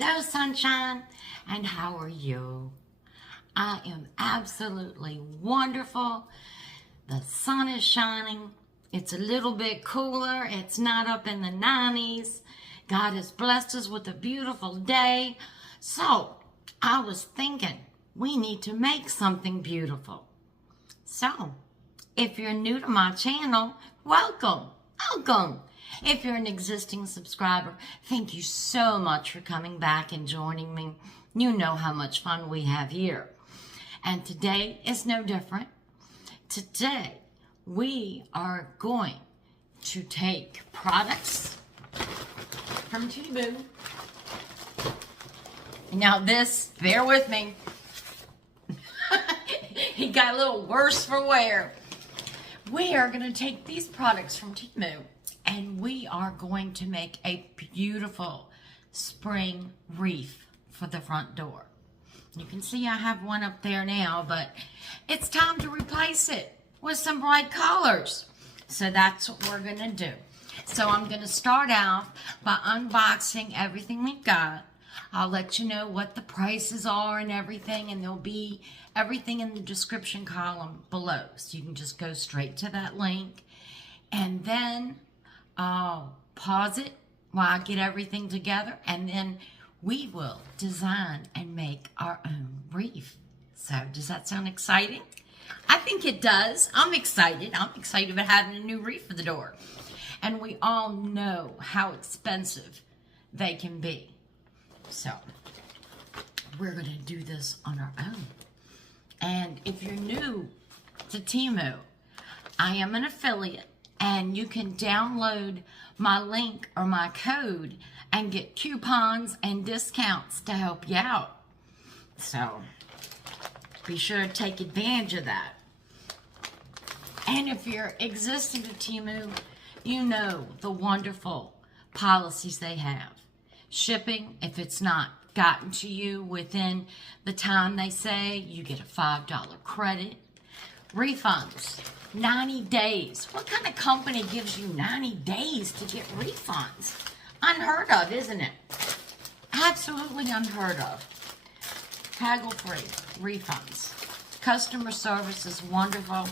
Hello, sunshine, and how are you? I am absolutely wonderful. The sun is shining. It's a little bit cooler. It's not up in the 90s. God has blessed us with a beautiful day. So, I was thinking we need to make something beautiful. So, if you're new to my channel, welcome. If you're an existing subscriber, thank you so much for coming back and joining me. You know how much fun we have here. And today is no different. Today, we are going to take products from Temu. Now this, bear with me, he got a little worse for wear. We are going to take these products from Temu and we are going to make a beautiful spring wreath for the front door. You can see I have one up there now, but it's time to replace it with some bright colors. So that's what we're going to do. So I'm going to start out by unboxing everything we've got. I'll let you know what the prices are and everything, and there'll be everything in the description column below. So you can just go straight to that link. And then I'll pause it while I get everything together, and then we will design and make our own wreath. So does that sound exciting? I think it does. I'm excited. I'm excited about having a new wreath for the door. And we all know how expensive they can be. So we're going to do this on our own. And if you're new to Temu, I am an affiliate, and you can download my link or my code and get coupons and discounts to help you out. So be sure to take advantage of that. And if you're existing to Temu, you know the wonderful policies they have. Shipping, if it's not gotten to you within the time they say, you get a $5 credit. Refunds, 90 days. What kind of company gives you 90 days to get refunds? Unheard of, isn't it? Absolutely unheard of. Haggle-free refunds. Customer service is wonderful.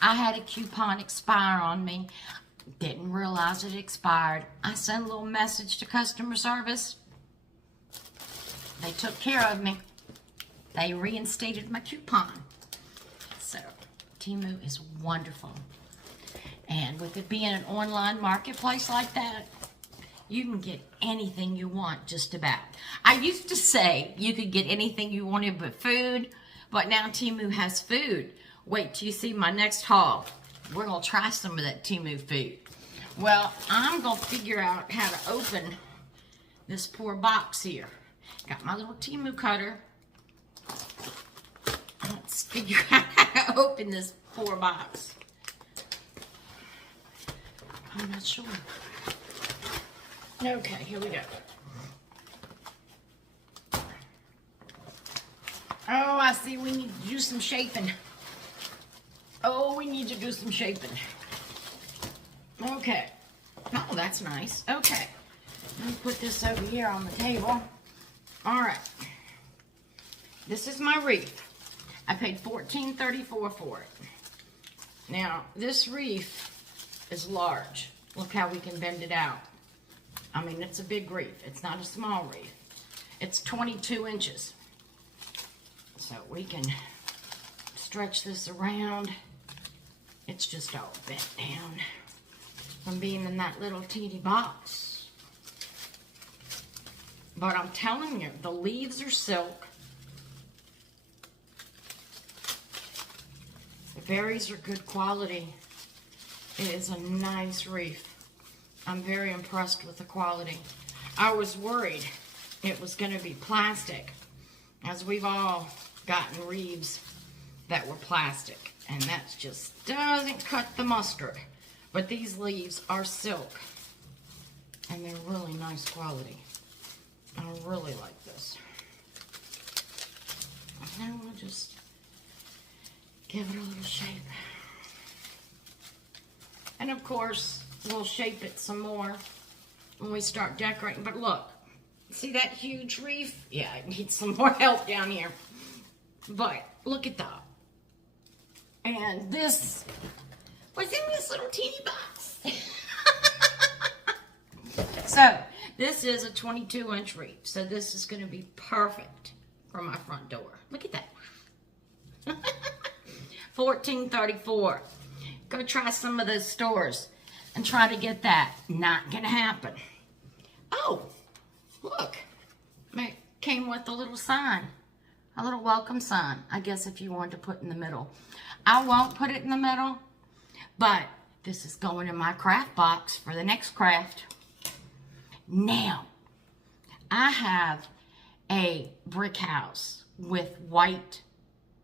I had a coupon expire on me. Didn't realize it expired. I sent a little message to customer service. They took care of me. They reinstated my coupon. So, Temu is wonderful. And with it being an online marketplace like that, you can get anything you want, just about. I used to say you could get anything you wanted but food, but now Temu has food. Wait till you see my next haul. We're going to try some of that Temu food. Well, I'm going to figure out how to open this poor box here. Got my little Temu cutter. Let's figure out how to open this poor box. I'm not sure. Okay, here we go. Oh, I see we need to do some shaping. Oh, we need to do some shaping. Okay. Oh, that's nice. Okay. Let me put this over here on the table. All right. This is my wreath. I paid $14.34 for it. Now, this wreath is large. Look how we can bend it out. I mean, it's a big wreath. It's not a small wreath. It's 22 inches. So we can stretch this around. It's just all bent down from being in that little teeny box. But I'm telling you, the leaves are silk. The berries are good quality. It is a nice wreath. I'm very impressed with the quality. I was worried it was going to be plastic, as we've all gotten wreaths that were plastic, and that just doesn't cut the mustard. But these leaves are silk, and they're really nice quality. I really like this. Now we'll just give it a little shape. And of course, we'll shape it some more when we start decorating. But look, See that huge wreath? Yeah, it needs some more help down here. But look at that. And this was in this little teeny box. So this is a 22-inch wreath. So this is going to be perfect for my front door. Look at that. $14.34. Go try some of those stores and try to get that. Not going to happen. Oh, look. It came with a little sign. A little welcome sign. I guess if you wanted to put in the middle. I won't put it in the middle. But this is going in my craft box for the next craft. Now, I have a brick house with white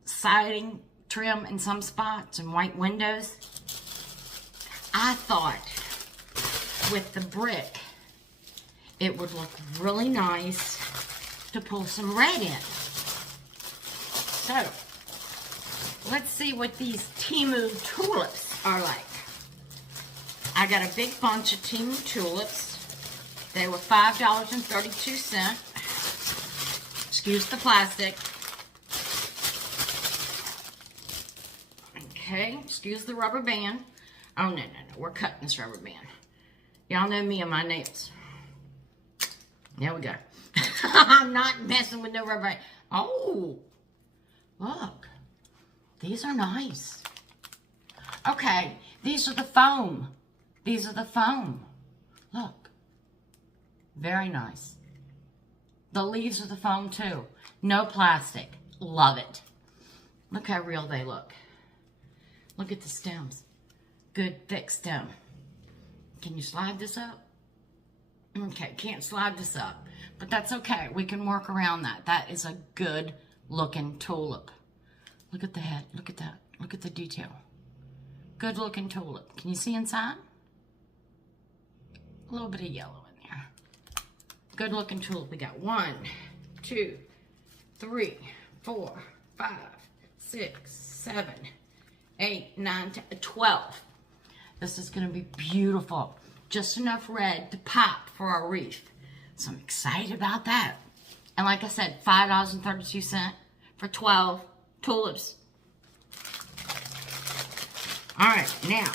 siding trim in some spots and white windows. I thought with the brick, it would look really nice to pull some red in. So, let's see what these Temu tulips are like. I got a big bunch of Temu tulips. They were $5.32. Excuse the plastic. Okay, excuse the rubber band. Oh, no, we're cutting this rubber band. Y'all know me and my nails. There we go. I'm not messing with no rubber band. Oh, look. These are nice. Okay, these are the foam. These are the foam. Look. Very nice. The leaves are the foam too. No plastic. Love it. Look how real they look. Look at the stems. Good thick stem. Can you slide this up? Okay, can't slide this up. But that's okay. We can work around that. That is a good looking tulip. Look at the head. Look at that. Look at the detail. Good looking tulip. Can you see inside? A little bit of yellow in there. Good looking tulip. We got 1, 2, 3, 4, 5, 6, 7, 8, 9, 10, 12. This is going to be beautiful. Just enough red to pop for our wreath. So I'm excited about that. And like I said, $5.32 for 12 tulips. All right, now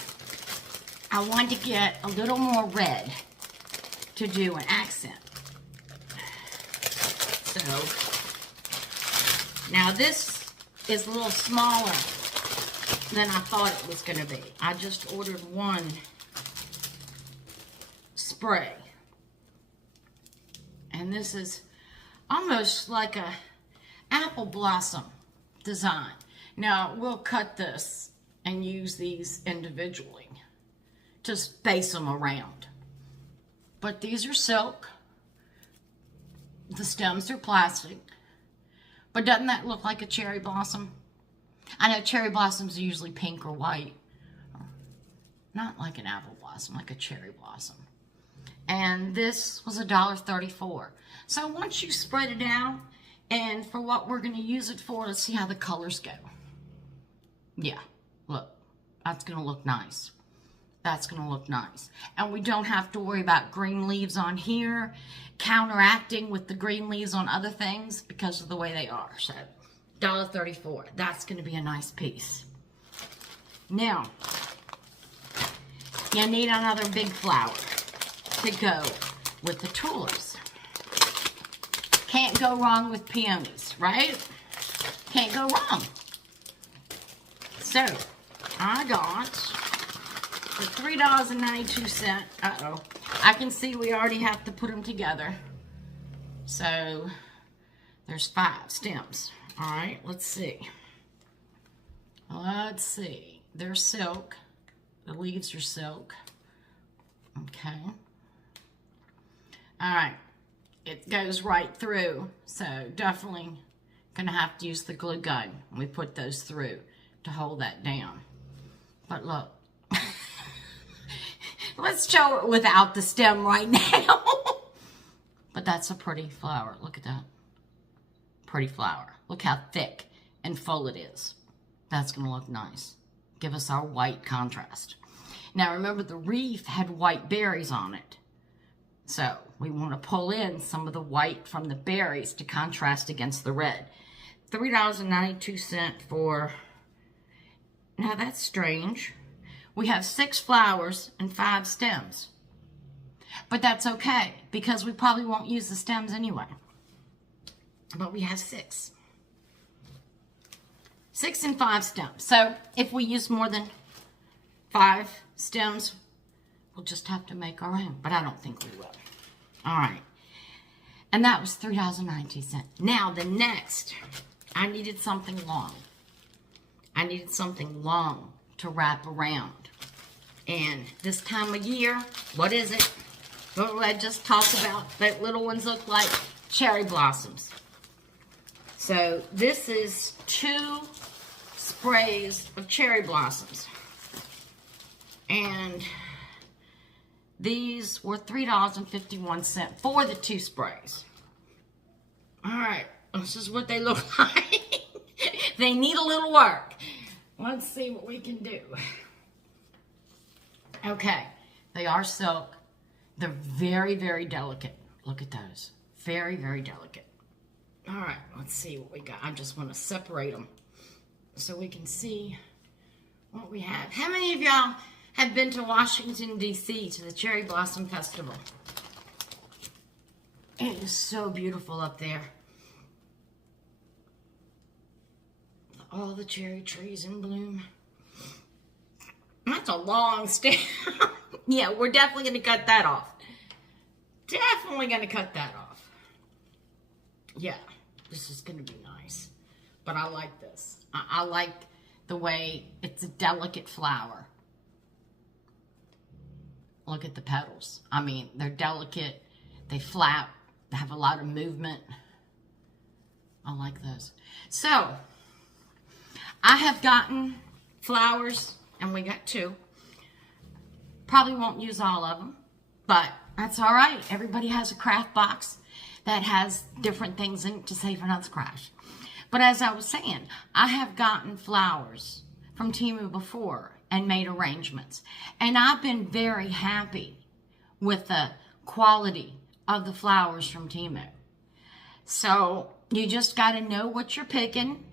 I want to get a little more red to do an accent. So now this is a little smaller than I thought it was going to be. I just ordered one spray. And this is almost like a apple blossom design. Now we'll cut this and use these individually to space them around. But these are silk. The stems are plastic. But doesn't that look like a cherry blossom? I know cherry blossoms are usually pink or white. Not like an apple blossom, like a cherry blossom. And this was $1.34. So once you spread it out, and for what we're going to use it for, let's see how the colors go. Yeah, look, that's going to look nice. That's going to look nice. And we don't have to worry about green leaves on here counteracting with the green leaves on other things because of the way they are. So, $1.34. That's going to be a nice piece. Now, you need another big flower to go with the tulips. Can't go wrong with peonies, right? Can't go wrong. So, I got for $3.92. Uh-oh. I can see we already have to put them together. So, there's 5 stems. All right, let's see. Let's see. They're silk. The leaves are silk. Okay. All right. It goes right through. So, definitely going to have to use the glue gun when we put those through to hold that down. But look. Let's show it without the stem right now. But that's a pretty flower. Look at that. Pretty flower. Look how thick and full it is. That's going to look nice. Give us our white contrast. Now remember the wreath had white berries on it. So we want to pull in some of the white from the berries to contrast against the red. $3.92 for, now that's strange. We have 6 flowers and 5 stems. But that's okay, because we probably won't use the stems anyway. But we have 6. 6 and 5 stems. So if we use more than 5 stems, we'll just have to make our own. But I don't think we will. All right. And that was $3.90. Now the next, I needed something long. I needed something long to wrap around. And this time of year, what is it? What I just talked about, that little ones look like cherry blossoms. So this is 2 sprays of cherry blossoms. And these were $3.51 for the 2 sprays. All right, this is what they look like. They need a little work. Let's see what we can do. Okay, they are silk. They're very, very delicate. Look at those. Very, very delicate. All right, let's see what we got. I just want to separate them so we can see what we have. How many of y'all have been to Washington, D.C. to the Cherry Blossom Festival? It is so beautiful up there. All the cherry trees in bloom. That's a long stem. Yeah, we're definitely going to cut that off. Definitely going to cut that off. Yeah, this is going to be nice. But I like this. I like the way it's a delicate flower. Look at the petals. I mean, they're delicate. They flap. They have a lot of movement. I like those. So, I have gotten flowers, and we got 2. Probably won't use all of them, but that's all right. Everybody has a craft box that has different things in it to save for not crash. But as I was saying, I have gotten flowers from Temu before and made arrangements. And I've been very happy with the quality of the flowers from Temu. So you just got to know what you're picking,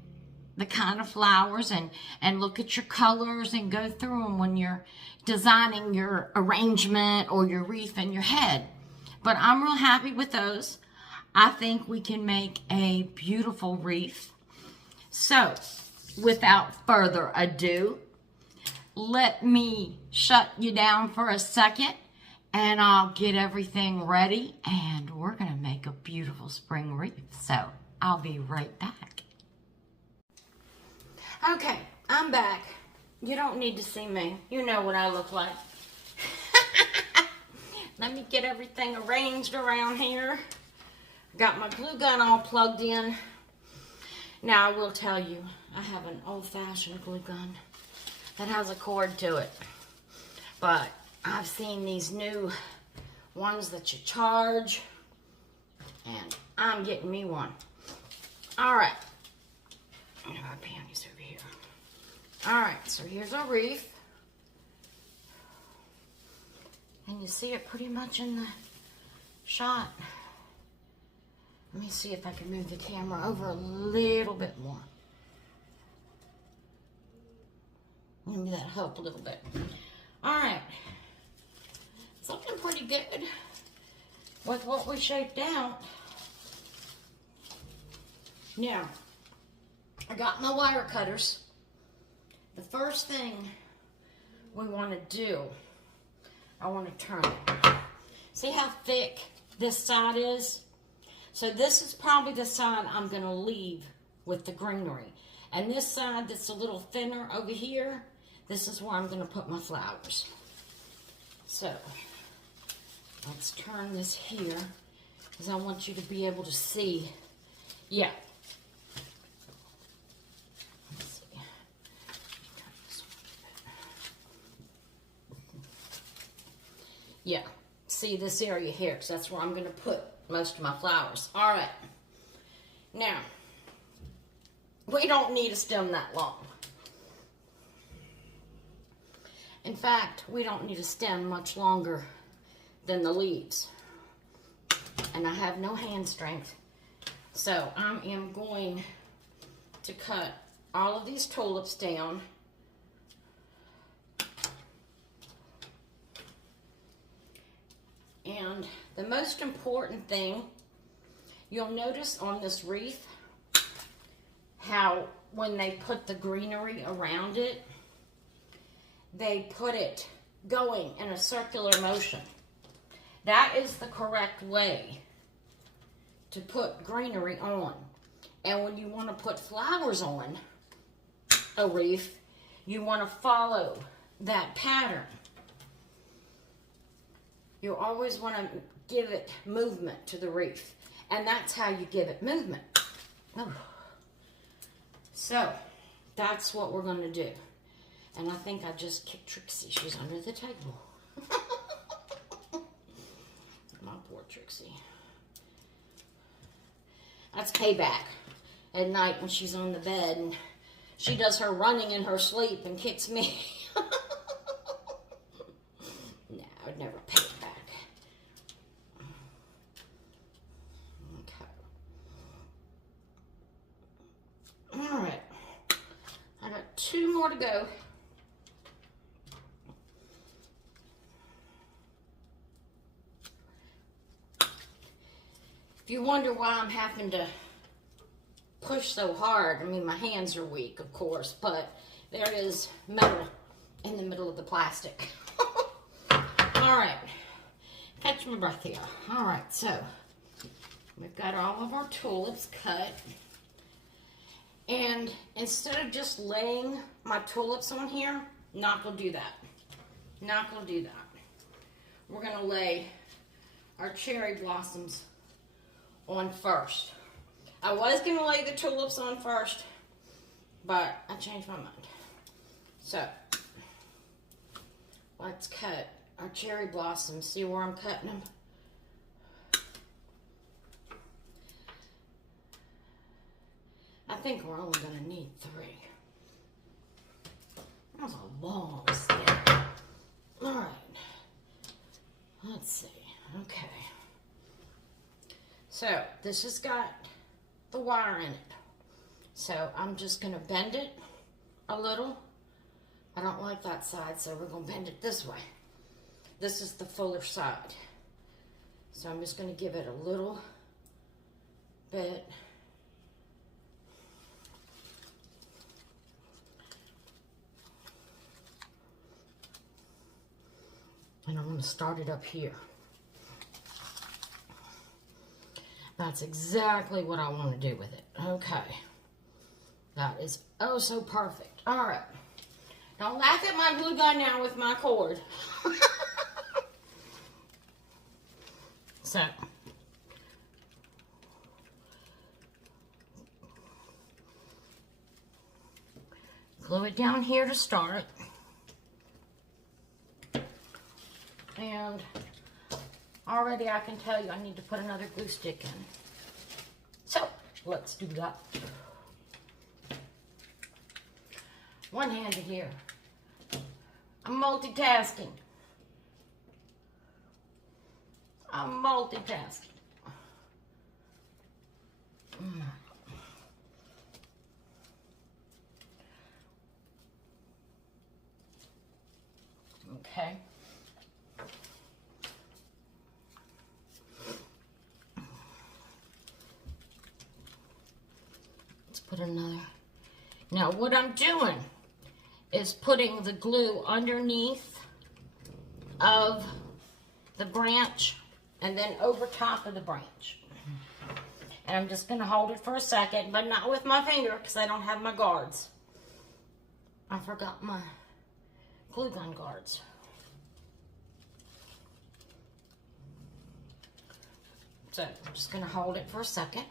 the kind of flowers, and look at your colors and go through them when you're designing your arrangement or your wreath in your head. But I'm real happy with those. I think we can make a beautiful wreath. So, without further ado, let me shut you down for a second and I'll get everything ready and we're going to make a beautiful spring wreath. So, I'll be right back. Okay, I'm back. You don't need to see me. You know what I look like. Let me get everything arranged around here. Got my glue gun all plugged in. Now, I will tell you, I have an old-fashioned glue gun that has a cord to it. But I've seen these new ones that you charge, and I'm getting me one. All right. Our panties over here. All right, so here's our wreath. And you see it pretty much in the shot. Let me see if I can move the camera over a little bit more. Maybe that'll help a little bit. All right. It's looking pretty good with what we shaped out. Now, I got my wire cutters. The first thing we want to do, I want to turn it. See how thick this side is? So this is probably the side I'm going to leave with the greenery. And this side that's a little thinner over here, this is where I'm going to put my flowers. So, let's turn this here, because I want you to be able to see. Yeah. Let's see. Turn this one a bit. Yeah. See this area here, because that's where I'm going to put most of my flowers. All right. Now, we don't need a stem that long. In fact, we don't need a stem much longer than the leaves. and I have no hand strength. So I am going to cut all of these tulips down. And the most important thing, you'll notice on this wreath how when they put the greenery around it, they put it going in a circular motion. That is the correct way to put greenery on. And when you want to put flowers on a wreath, you want to follow that pattern. You always want to give it movement to the wreath. And that's how you give it movement. Oh. So, that's what we're going to do. And I think I just kicked Trixie. She's under the table. My poor Trixie. That's payback at night when she's on the bed and she does her running in her sleep and kicks me. No, I'd never pay it back. Okay. All right. I got 2 more to go. If you wonder why I'm having to push so hard, I mean, my hands are weak, of course, but there is metal in the middle of the plastic. All right, catch my breath here. All right, so we've got all of our tulips cut. And instead of just laying my tulips on here, not gonna do that. Not gonna do that. We're gonna lay our cherry blossoms on first. I was going to lay the tulips on first, but I changed my mind. So, let's cut our cherry blossoms. See where I'm cutting them? I think we're only going to need 3. That was a long step. All right. Let's see. Okay. So, this has got the wire in it. So, I'm just going to bend it a little. I don't like that side, so we're going to bend it this way. This is the fuller side. So, I'm just going to give it a little bit. And I'm going to start it up here. That's exactly what I want to do with it. Okay. That is oh so perfect. All right. Don't laugh at my glue gun now with my cord. So. Glue it down here to start. And already I can tell you I need to put another glue stick in. So, let's do that. One-handed here. I'm multitasking. Okay. Put another. Now what I'm doing is putting the glue underneath of the branch and then over top of the branch. And I'm just going to hold it for a second, but not with my finger because I don't have my guards. I forgot my glue gun guards. So I'm just going to hold it for a second.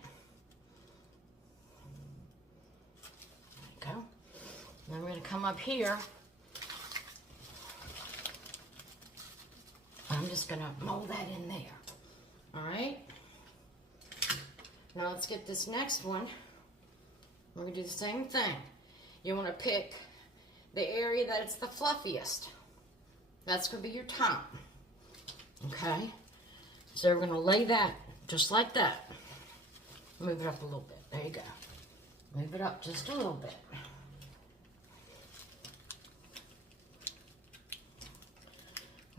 Go. Then we're going to come up here. I'm just going to mold that in there. All right. Now let's get this next one. We're going to do the same thing. You want to pick the area that it's the fluffiest. That's going to be your top. Okay. So we're going to lay that Just like that. Move it up a little bit. There you go. Move it up just a little bit.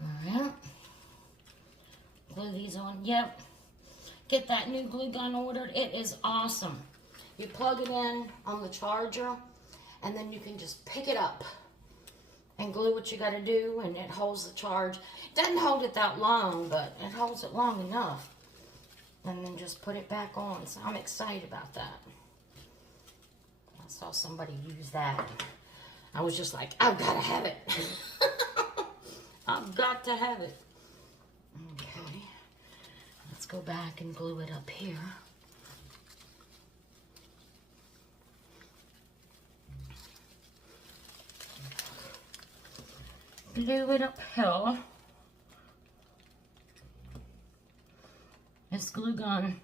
Alright. Glue these on. Yep. Get that new glue gun ordered. It is awesome. You plug it in on the charger, and then you can just pick it up and glue what you got to do, and it holds the charge. It doesn't hold it that long, but it holds it long enough. And then just put it back on. So I'm excited about that. I saw somebody use that. I was just like, I've got to have it. I've got to have it. Okay. Let's go back and glue it up here. Glue it up here. This glue gun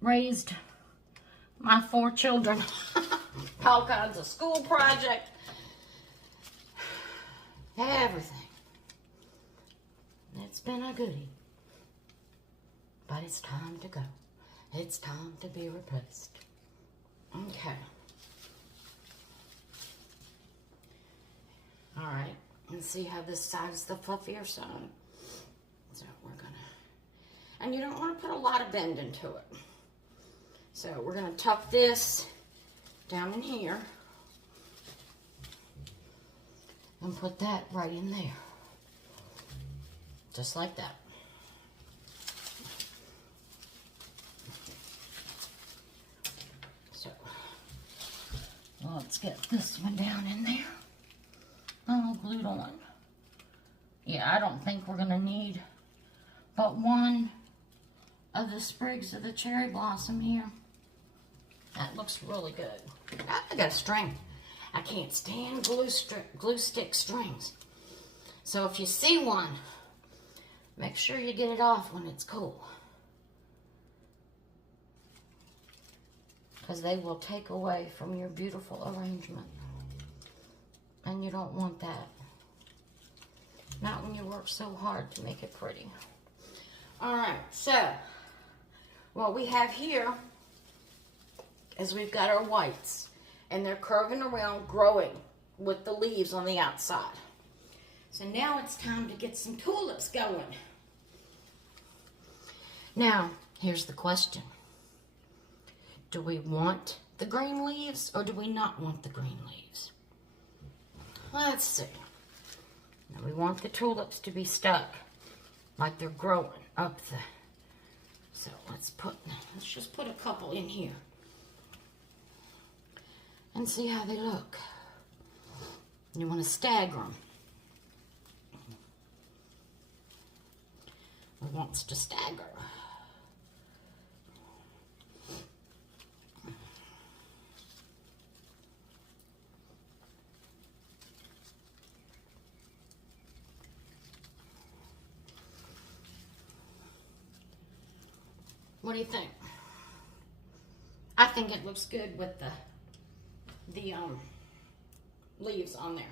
raised my 4 children. All kinds of school project. Everything. It's been a goodie. But it's time to go. It's time to be replaced. Okay. Alright. And see how this side is the fluffier side. So we're gonna... And you don't want to put a lot of bend into it. So we're going to tuck this down in here. And put that right in there. Just like that. So, let's get this one down in there. All glued on. Yeah, I don't think we're going to need but one of the sprigs of the cherry blossom here. That looks really good. I got a string. I can't stand glue stick strings. So if you see one, make sure you get it off when it's cool. Because they will take away from your beautiful arrangement. And you don't want that. Not when you work so hard to make it pretty. Alright, so what we have here is we've got our whites, and they're curving around, growing with the leaves on the outside. So now it's time to get some tulips going. Now, here's the question. Do we want the green leaves, or do we not want the green leaves? Let's see. Now we want the tulips to be stuck like they're growing up the... So let's just put a couple in here and see how they look. You want to stagger them. It wants to stagger. What do you think? I think it looks good with the leaves on there.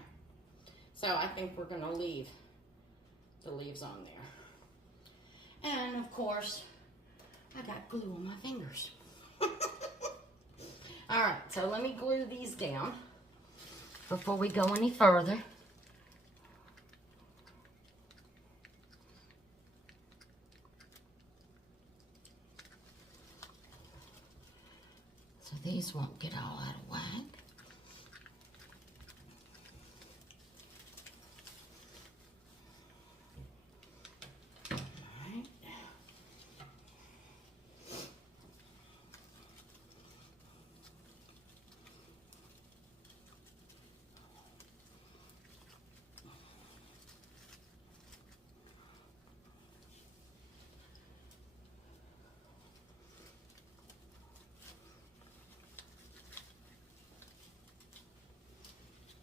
So I think we're going to leave the leaves on there. And of course, I got glue on my fingers. Alright, so let me glue these down before we go any further. So these won't get all out of whack. Alright.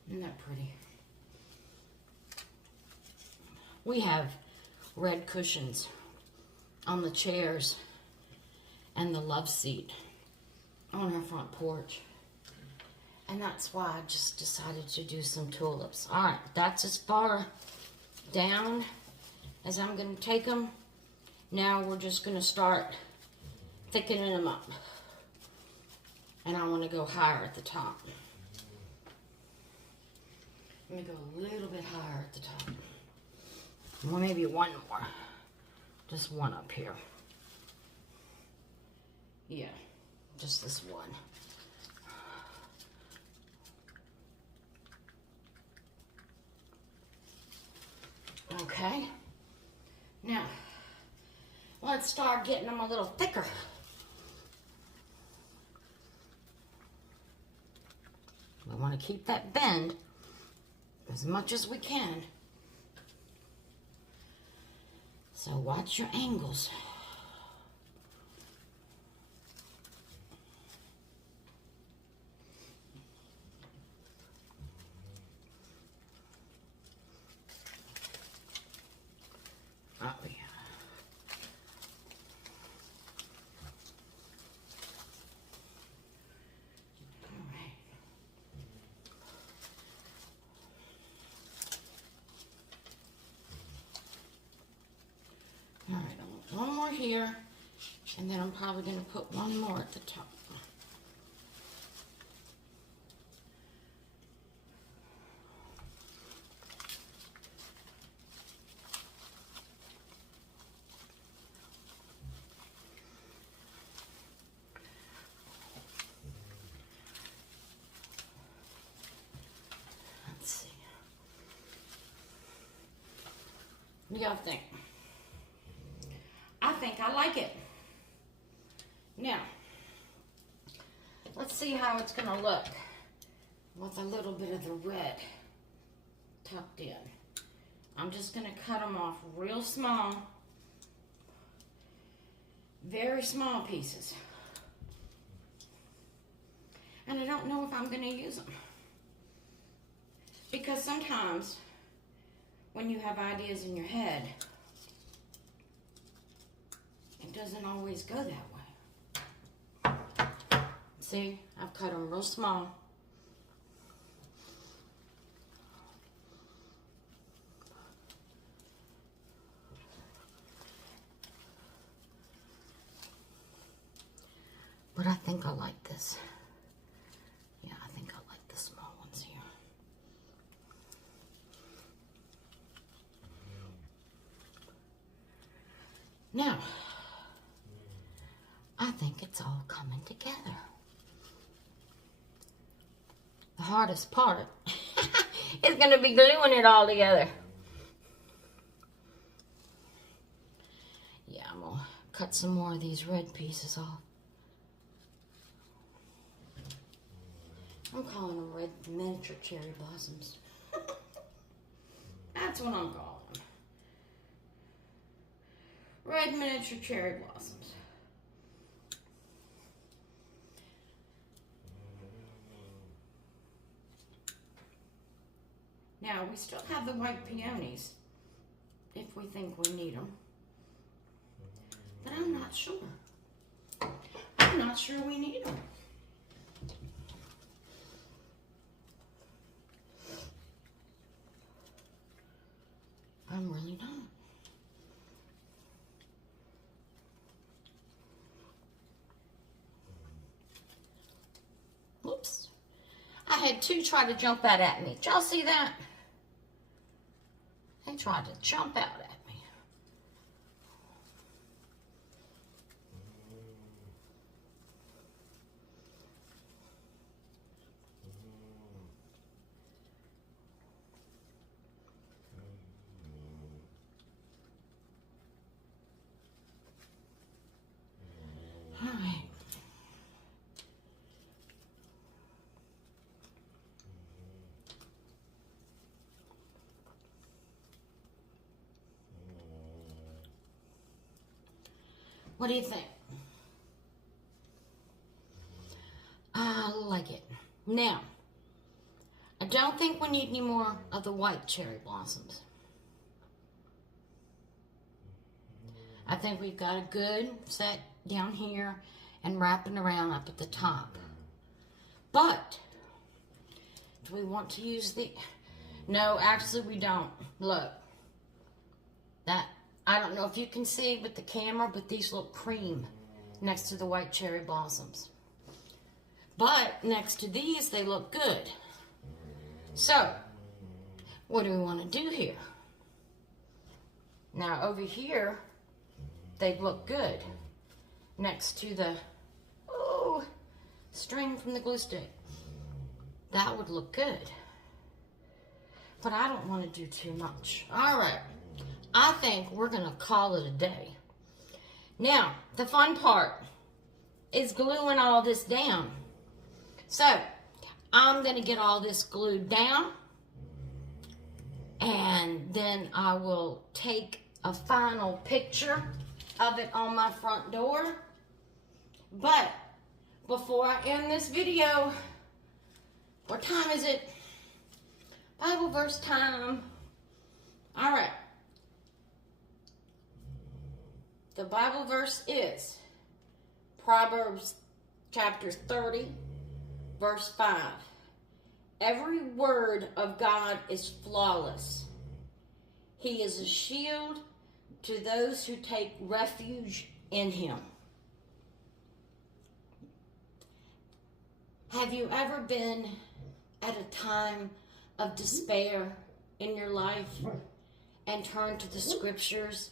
Isn't that pretty? We have red cushions on the chairs and the love seat on our front porch. And that's why I just decided to do some tulips. All right, that's as far down as I'm going to take them. Now we're just going to start thickening them up. And I want to go higher at the top. Let me go a little bit higher at the top. Well, maybe one more. Just one up here. Yeah, just this one. Okay. Now, let's start getting them a little thicker. We want to keep that bend as much as we can. So watch your angles. Oh yeah. All right, I want one more here, and then I'm probably going to put one more at the top. Let's see. What do y'all think? I think I like it. Now, let's see how it's going to look with a little bit of the red tucked in. I'm just going to cut them off real small, very small pieces. And I don't know if I'm going to use them. Because sometimes when you have ideas in your head, it doesn't always go that way. See, I've cut them real small. But I think I like this. Yeah, I think I like the small ones here. Now, I think it's all coming together. The hardest part is going to be gluing it all together. Yeah, I'm going to cut some more of these red pieces off. I'm calling them red miniature cherry blossoms. That's what I'm calling them. Red miniature cherry blossoms. Now, we still have the white peonies, if we think we need them. But I'm not sure. I'm not sure we need them. I'm really not. Whoops. I had two try to jump out at me. Did y'all see that? They tried to jump out at me. All right. What do you think? I like it. Now, I don't think we need any more of the white cherry blossoms. I think we've got a good set down here and wrapping around up at the top. But, do we want to use the... No, actually we don't. Look. I don't know if you can see with the camera, but these look cream next to the white cherry blossoms. But next to these, they look good. So, what do we want to do here? Now, over here, they look good next to the string from the glue stick. That would look good. But I don't want to do too much. All right. I think we're going to call it a day. Now, the fun part is gluing all this down. So, I'm going to get all this glued down. And then I will take a final picture of it on my front door. But before I end this video, what time is it? Bible verse time. All right. The Bible verse is Proverbs chapter 30, verse 5. Every word of God is flawless. He is a shield to those who take refuge in him. Have you ever been at a time of despair in your life and turned to the scriptures,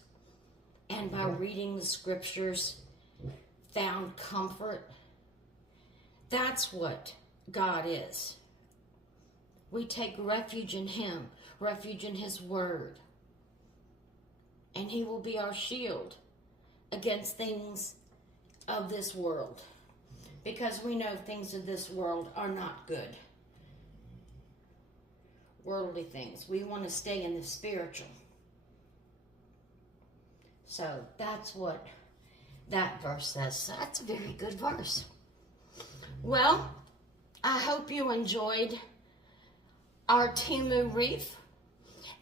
and by reading the scriptures found comfort? That's what God is. We take refuge in him, refuge in his word. And he will be our shield against things of this world. Because we know things of this world are not good. Worldly things. We want to stay in the spiritual. So that's what that verse says. So that's a very good verse. Well, I hope you enjoyed our Temu wreath.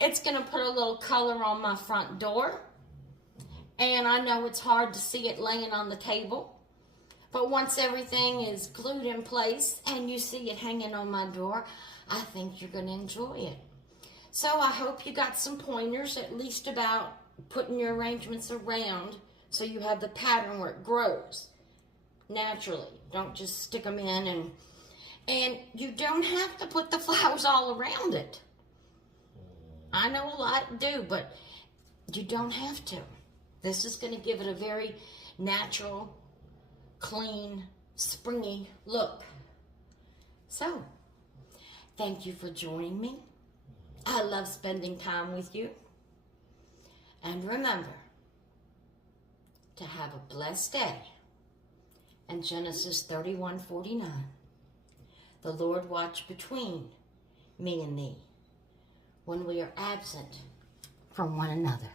It's going to put a little color on my front door. And I know it's hard to see it laying on the table. But once everything is glued in place and you see it hanging on my door, I think you're going to enjoy it. So I hope you got some pointers, at least about putting your arrangements around so you have the pattern where it grows naturally. Don't just stick them in, and you don't have to put the flowers all around it. I know a lot do, but you don't have to. This is going to give it a very natural, clean, springy look. So, thank you for joining me. I love spending time with you. And remember to have a blessed day. And Genesis 31:49. The Lord watched between me and thee when we are absent from one another.